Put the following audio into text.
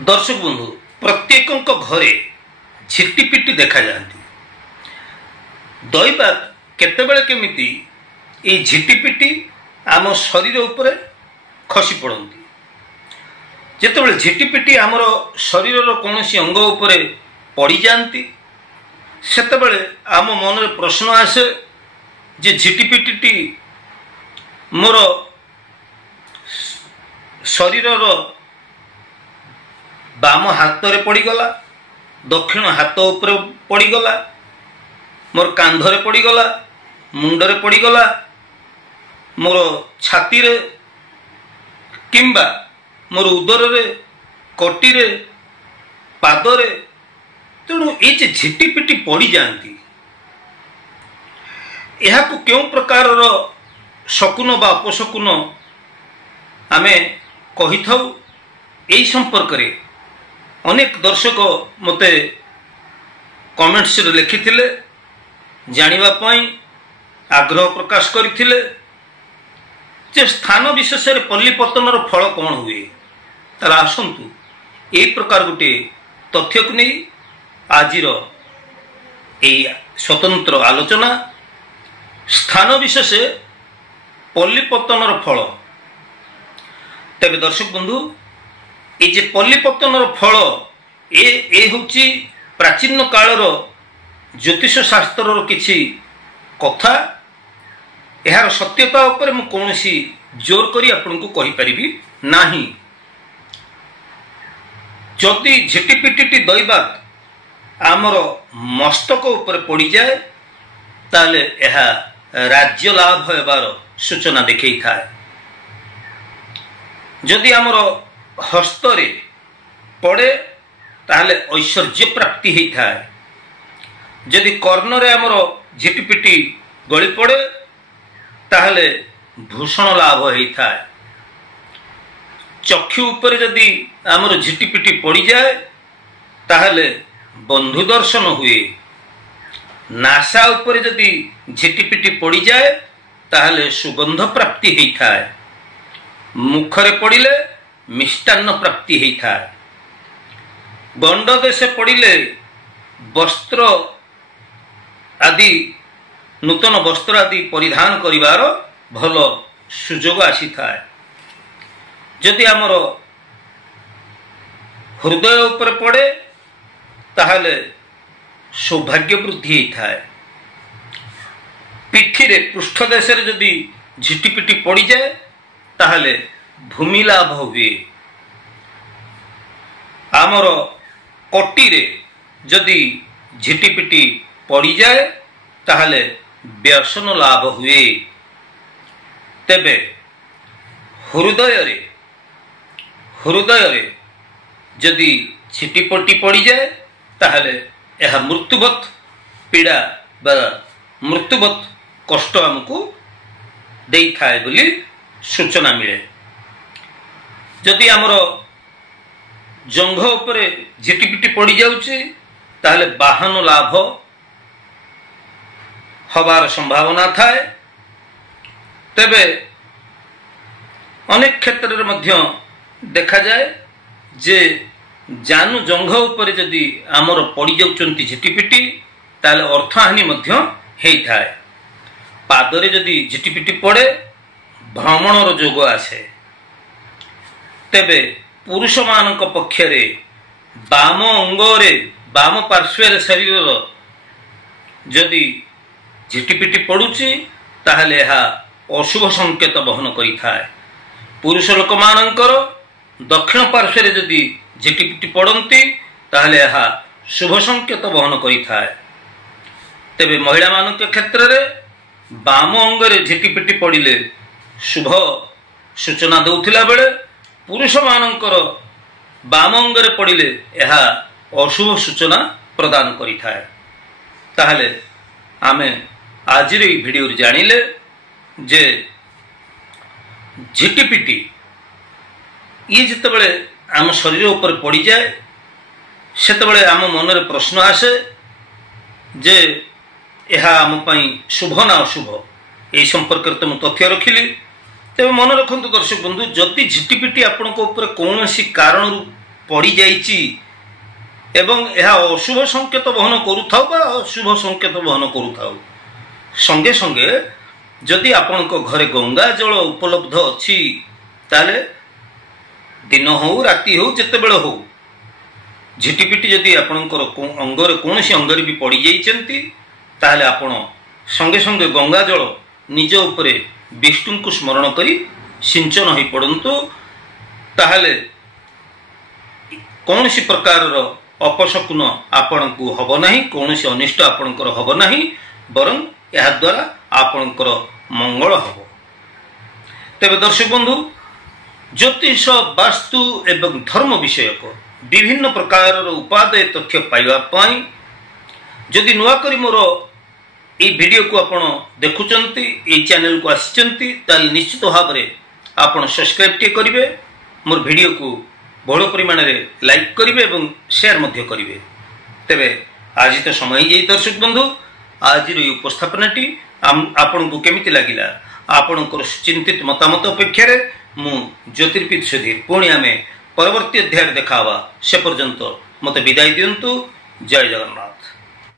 दर्शक बंधु प्रत्येक घरे झिटिपिटी देखा जाती। दैवात केतेबेले केमिति ये झिटिपिटी आम शरीर उपरे खसी पड़ती। जेतेबेले झिटिपिटी आमर शरीर कौन अंग उपरे पड़ जाती सेतेबेले आम मन में प्रश्न आसे जे झिटिपिटी मोर शरीर बाम हाथ रे पड़गला, दक्षिण हाथ उपर पड़गला, मोर कांधरे पड़गला, मुंडरे पड़गला, मोर छाती रे किंबा मोर उदर रे, कटी रे, पादरे। तेणु ये झिटिपिटी पड़ जाती यह क्यों प्रकार शकुन बा अपशकुन आमे कही था। यही संपर्क रे अनेक दर्शक मते कमेंट्स लिखी जानिबा पई आग्रह प्रकाश करथिले जे स्थान विशेष रे पल्लीपतनर फल कौन हुए। ताला आसंतु ए प्रकार गोटे तथ्य को नहीं आजिर ए स्वतंत्र आलोचना स्थान विशेष पल्लीपतनर फल। तेबे दर्शक बंधु ये जे पल्लीपतनर फल ए होची प्राचीन कालर ज्योतिष शास्त्र किछि कथा। यार सत्यता उपर मु कोनोसी जोर करी आपनको कहि परिबी नाही। जदि झिटिपिटी दैवात आमर मस्तक उपर पड़ी जाए ताले यह राज्य लाभ हेबार सूचना देखई थाए। जदि आमर हस्तरे पड़े ताहले ऐश्वर्य प्राप्ति होई थाए। जदि कर्णरे आमर झिटिपिटी गली पड़े ताहले भूषण लाभ होई थाए। चक्षु ऊपर जदि आमर झिटिपिटी पड़ी जाए ताहले बंधु दर्शन हुए। नासा ऊपर जदि झिटिपिटी पड़ी जाए ताहले सुगंध प्राप्ति होई थाए। मुखरे पड़िले मिष्टान्न प्राप्ति होई थाए। गंड देशे पड़िले वस्त्र आदि नूतन वस्त्र आदि परिधान करिवार भल सुजोग आसी थाए। जदि आमर हृदय उपर पड़े ताहले सौभाग्य वृद्धि होई थाए। पिठी रे पृष्ठ देश रे जदि झिटिपिटी पड़ी जाए ताहले भूमि लाभ हुए। आमर कटी रे जदि झिटिपिटी पड़ी जाए ताहले व्यसन लाभ हुए। तेबे हृदय रे जदि झिटिपिटी पड़ी जाए ताहले यह मृत्युवत पीड़ा बा मृत्युवत कष्ट हमको देई थाए बोली सूचना मिले। जदि आमर जंघ उपरे झिटिपिटी पड़ी जाउची ताहले वाहन लाभ हबार संभावना थाए। तेबे अनेक क्षेत्र रे मध्य देखा जाए जे जानू जंघ उपरे जदि आमर पड़ी जाउचंती झिटिपिटी ताहले अर्थहानि मध्य हेई थाए। पादरे जदि झिटिपिटी पड़े भ्रमणर जोग आसे। तेबे पुरुष मानक पक्षरे बाम अंगरे बाम पार्श्व शरीर जदि झिटिपिटी पड़ुची ताहले यह अशुभ संकेत बहन करि थाए। पुरुष लोक मानकर दक्षिण पार्श्व जदि झिटिपिटी पड़ती ताहले यह शुभ संकेत बहन करि थाए। तेबे महिला मानक क्षेत्र रे बाम अंगरे झिटिपिटी पड़िले शुभ सूचना देउथिला बेले पुरुष मानकर बाम अंगरे पड़िले यह अशुभ सूचना प्रदान करि थाए। ताहले आमे आजिर ई वीडियो जानिले जे झिटिपिटी ये जितेबले आम शरीर ऊपर पड़ी जाए सेतेबले आम मन रे प्रश्न आसे जे यह आम पई शुभ ना अशुभ। यही संपर्क तो मुझे तथ्य रखिली। तेज मन रखु दर्शक बंधु जदि झिटिपिटी आपण कौन कारण पड़ी जाइछि एवं यह अशुभ संकेत बहन करुथाउ बा अशुभ संकेत बहन करुथाउ संगे संगे जदि आपणक घरे गंगा जल उपलब्ध अछि ताले दिन हो राति हो जिते बेले हो झिटिपिटी जदि आपणकर अंगरे कौनसी अंगरे भी पड़ी जाइछन्ति ताले आपण संगे संगे गंगा जल निज उपरे विष्णु को स्मरण करी सिंचन हो पड़ंतु ताहले कौन सी प्रकार अपशकुन आपण को हब नहीं कौन सी अनिष्ट आपणकर हब नहीं बरं यह द्वारा आपणकर मंगल हब। तेबे दर्शक बंधु ज्योतिष वास्तु एवं धर्म विषयक विभिन्न प्रकार उपादेय तथ्य पाइबा जदि नुआ करी मोर ये वीडियो को आपण देखुचंती ये चैनल को आसिचंती ताल निश्चित भाव में आपण सब्सक्राइब टे करिवे मोर वीडियो को बड़ परिमाण रे लाइक करिवे एवं शेयर मध्य करिवे। तेबे आज तो समय ही दर्शक बंधु आज ये उपस्थापनाटी आपण को केमिति लागिला आपणकर चिंतित मतामत अपेक्षा रे मु ज्योतिर्विद सुधीर पुणी आमे परवर्ती अध्याय देखावा से पर्यंत मते विदाय दियंतु। जय जगन्नाथ।